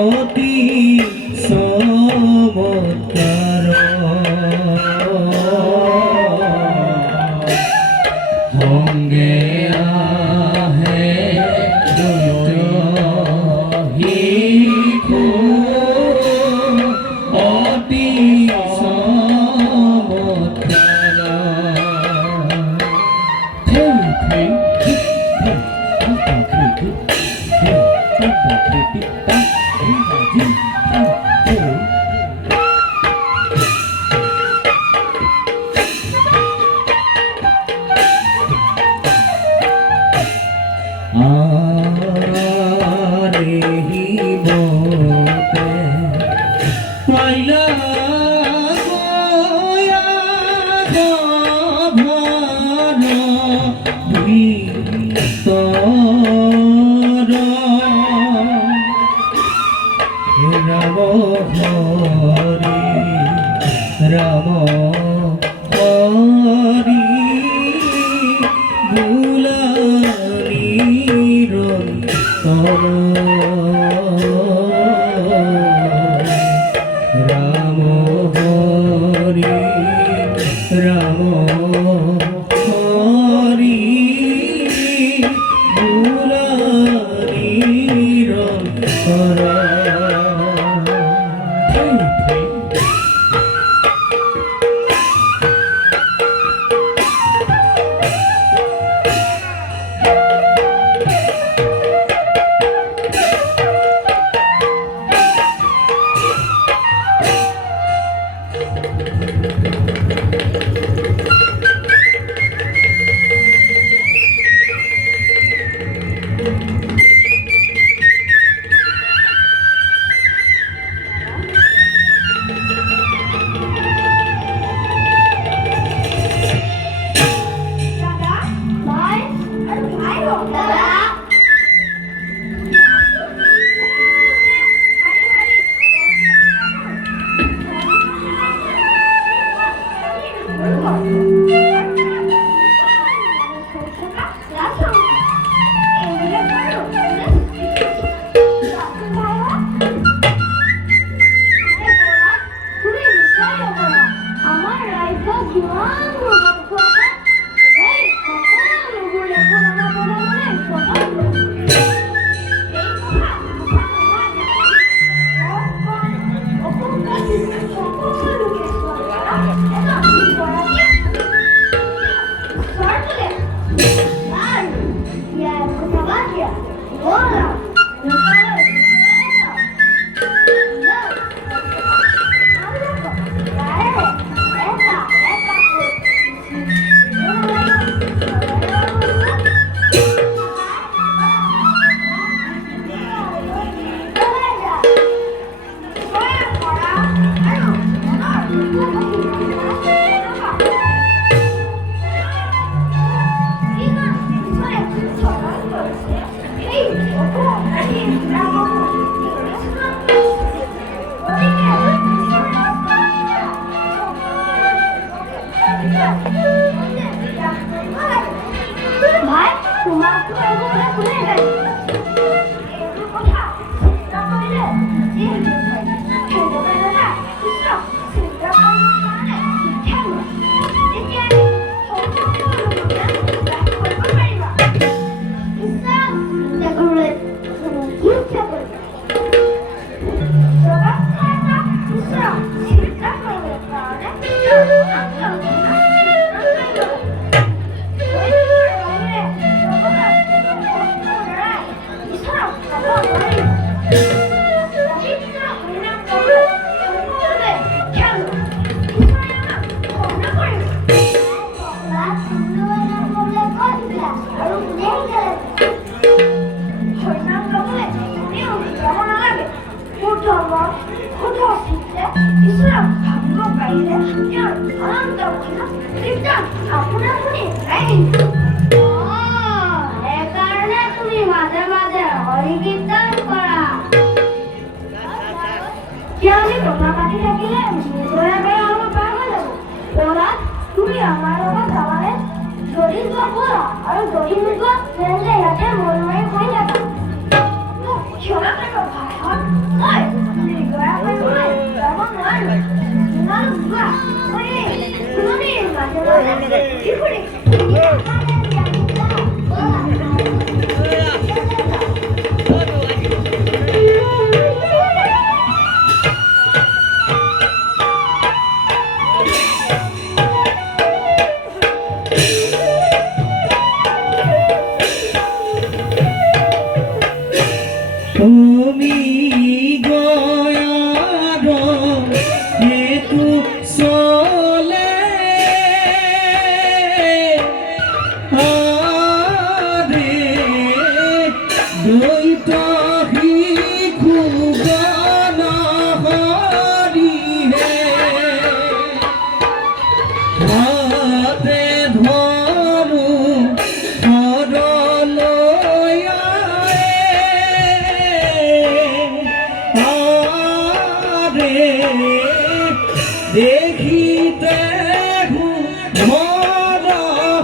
অতি চমৎকাৰ সংগে আহে শিশু অতি চমৎকাৰ রাম হরি রাম হরি গুলানির তর রাম হরি রাম হরি গুলানির তর তুমি মাঝে মাঝে হরি কীর্তন করা এতিয়া আমি কথা পাতি থাকিলে গৈ গৈ আৰু পাৰ হৈ যাব। ব'লা, তুমি আমাৰ লগত যাবানে? যদি যোৱা ব'লা, আৰু যদি নোযোৱা তেন্তে ইয়াতে মৰি মৰি শুই থাকা। ক্ষমা কৰিব ভাইহঁত, মই দয়া কৰিবলৈ যাব নোৱাৰো। তোমালোক যোৱা, মই এই ফুলনিৰ মাজে মাজে ঘূৰি ফুৰিম। তুমি গয়াৰ হেতু চলে আৰে দ্বৈত শিশু গণ হৰিহে হাতে ধৰো ঘৰলৈ দেখিতে ঘৰ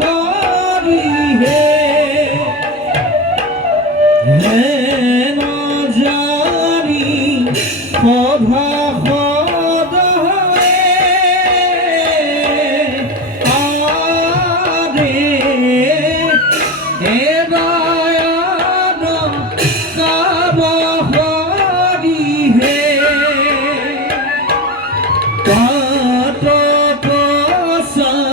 হৰিহে হেন জানি সভা সদয়ে আৰে এৰায়ন কাব হৰিহে হরি নামে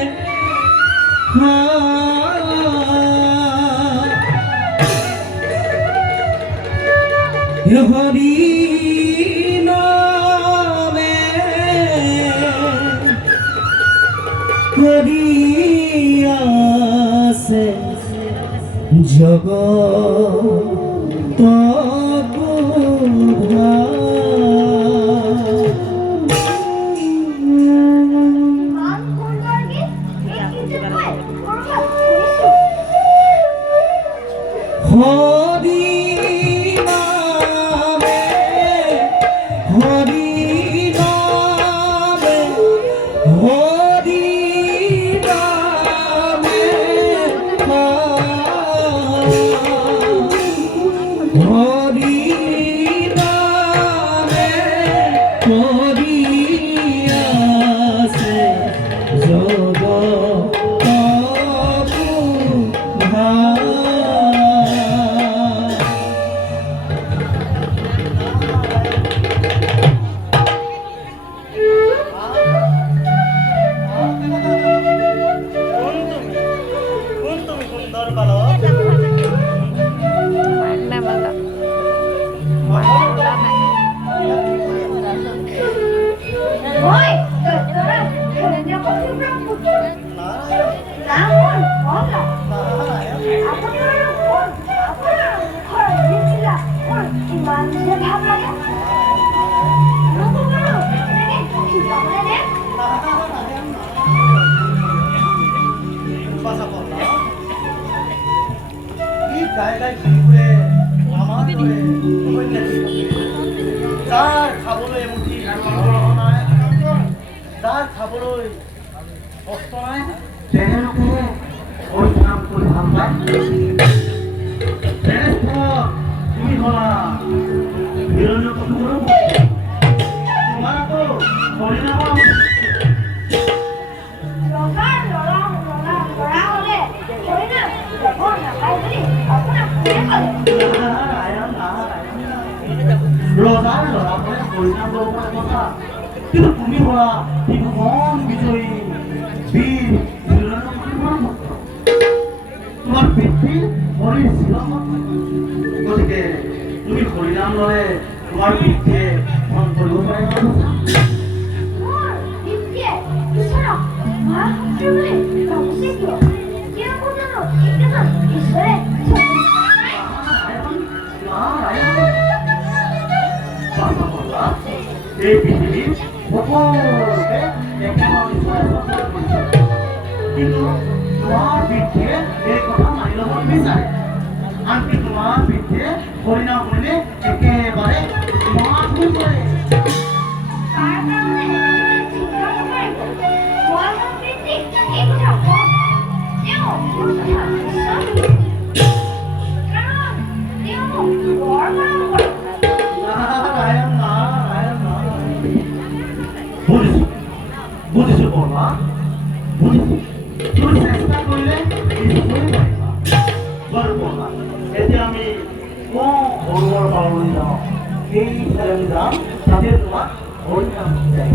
হরি নামে হরি নামে হরি করিয়াছে জগত হরি নামে হরি নামে হরি হরি নামে করিয়াছে জগত খাবলৈ কষ্ট নাই তেওঁলোকে পৰিশ্ৰম কৰি ভাল পায় তুমি হলা হিৰণ্যকশিপুৰ তোমাৰ আকৌ হৰিনামৰ ৰজাৰ ল'ৰা হ'লে হৰিনাম ল'ব নাপায় বুলি আপোনাক কোনে ক'লে? ৰজাৰ ল'ৰা মানে হৰিনাম ল'ব পাৰে কথা কিন্তু তুমি হলা ত্ৰিভুৱন বিজয়ী বীৰ হিৰণ্যকশিপুৰৰ পুত্ৰ তোমাৰ পিতৃ হৰিৰ শিৰমত গতিকে তুমি হৰিনাম ল'লে তোমাৰ পিতৃয়ে মন কৰিব পাৰে কথা মোৰ পিতৃয়ে ঈশ্বৰক মহাশক্তি বুলি ভাবিছে কিয়? তেওঁকো জানো একেজন ঈশ্বৰে এই পৃথিৱীৰ সকলোকে একেজন ঈশ্বৰে সন্মান কৰিছে কিন্তু তোমাৰ পিতৃয়ে এই কথা মানি ল'ব নিবিচাৰে আনকি তোমাৰ পিতৃয়ে হৰিনাম শুনিলে একেবাৰে মাত হৈ পৰে তাৰ কাৰণে চিন্তা নকৰিব। মই মোৰ পিতৃক এই কথা কওঁ। তেওঁ মোৰ কথা বিশ্বাস কৰে। কাৰণ তেওঁ মোক বৰ মৰম কৰে। নাৰায়ণ নাৰায়ণ নাৰায়ণ বুজিছো বুজিছো বৰমা বুজিছো তুমি চেষ্টা কৰিলে নিশ্চয় পাৰিবা বাৰু বৰমা এতিয়া আমি সৰুবৰ পাললৈ যাওঁ সেই ঠাইলৈ যাম তাতে তোমাক হৰিনাম শিকাই